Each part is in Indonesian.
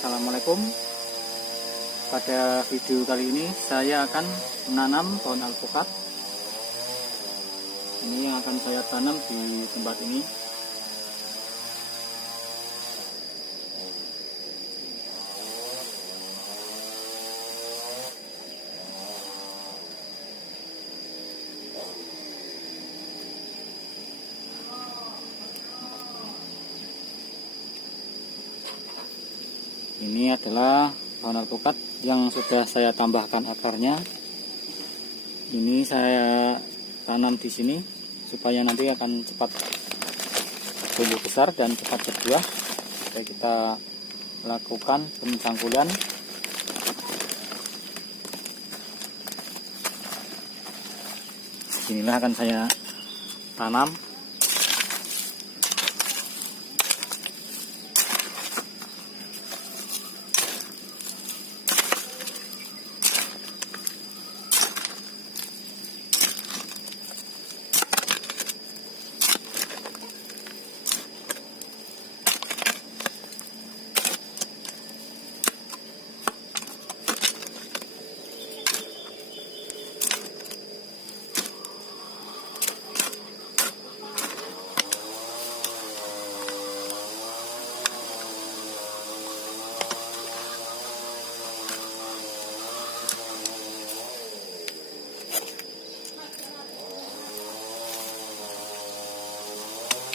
Assalamualaikum. Pada video kali ini saya akan menanam pohon alpukat. Ini yang akan saya tanam di tempat ini. Ini adalah pohon alpukat yang sudah saya tambahkan akarnya. Ini saya tanam di sini supaya nanti akan cepat tumbuh besar dan cepat berbuah. Jadi kita lakukan pencangkulan. Inilah akan saya tanam.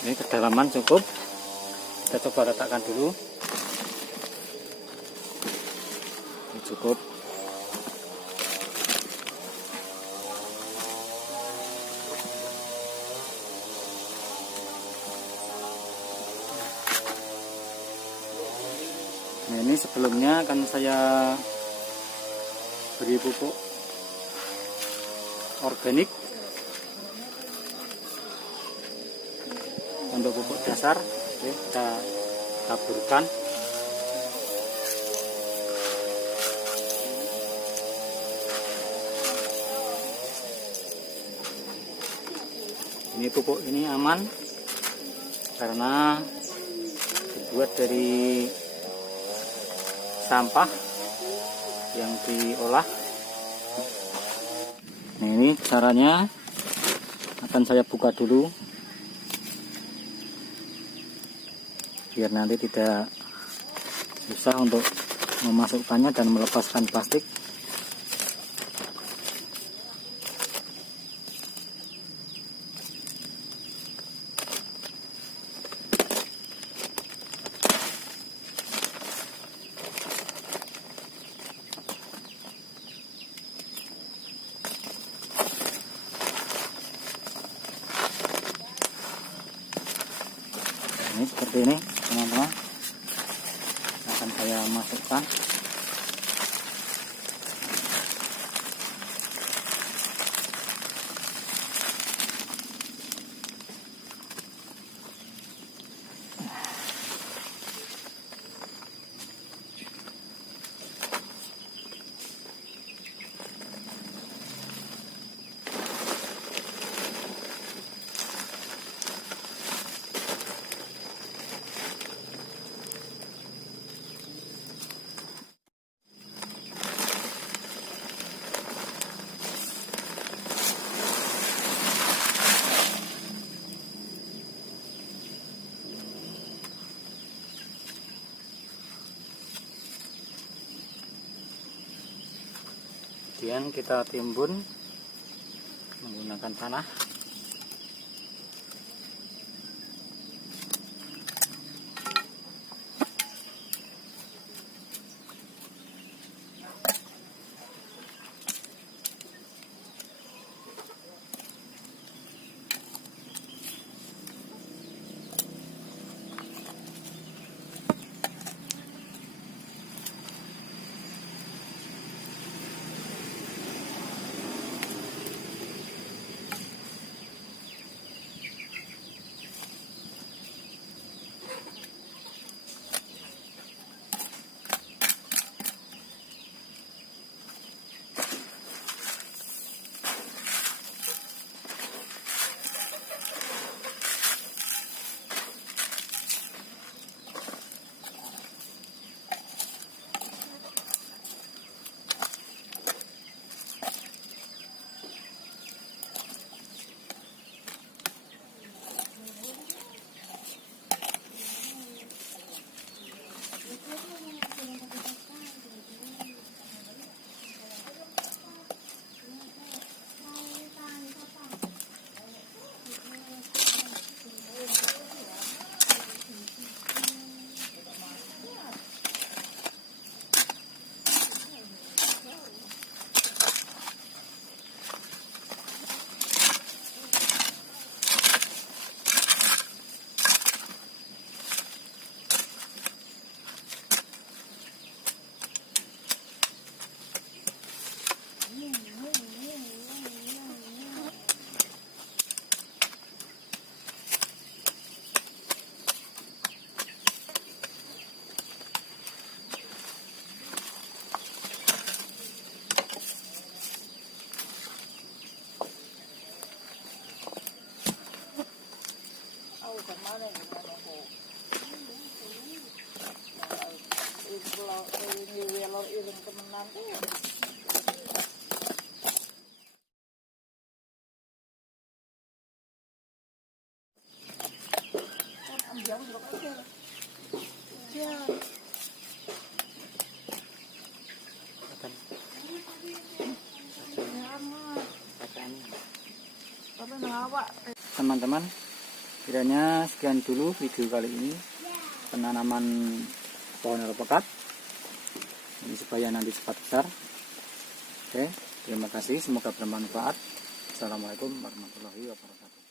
Ini kedalaman cukup, kita coba letakkan dulu. Ini cukup. Nah, ini sebelumnya akan saya beri pupuk organik. Untuk pupuk dasar, oke, kita taburkan. Ini pupuk ini aman karena dibuat dari sampah yang diolah. Nah, ini caranya akan saya buka dulu biar nanti tidak susah untuk memasukkannya dan melepaskan plastik. Ini seperti ini teman-teman, akan saya masukkan. Kemudian kita timbun menggunakan tanah. Teman-teman, kiranya sekian dulu video kali ini penanaman pohon alpukat ini supaya nanti cepat besar. Oke, terima kasih, semoga bermanfaat. Assalamualaikum warahmatullahi wabarakatuh.